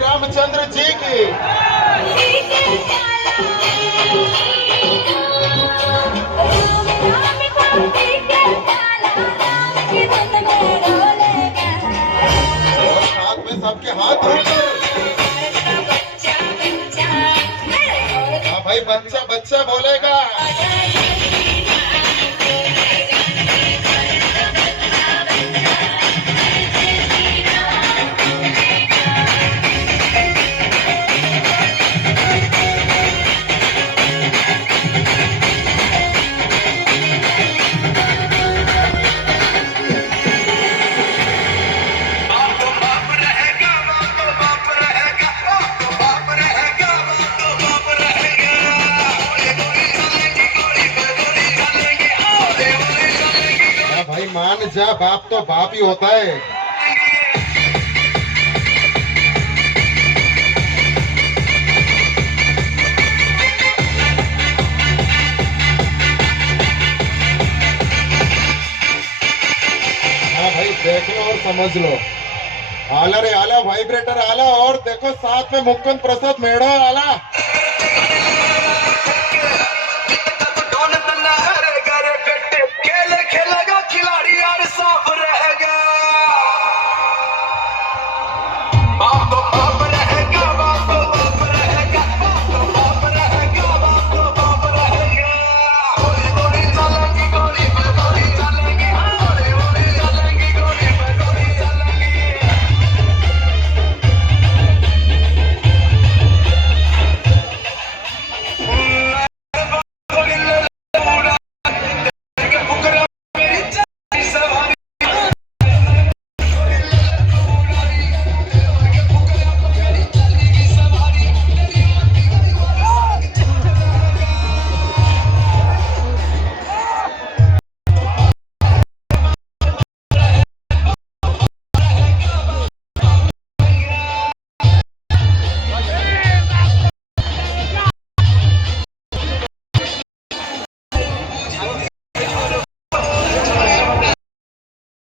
रामचंद्र जी की। और साथ में सबके हाथ ऊपर। हाँ भाई, बच्चा बच्चा बोलेगा। भाई मान जा, बाप तो बाप ही होता है। हाँ भाई, देख लो और समझ लो। आला रे आला, वाइब्रेटर आला, और देखो साथ में मुकुंद प्रसाद मेढ़ो आला।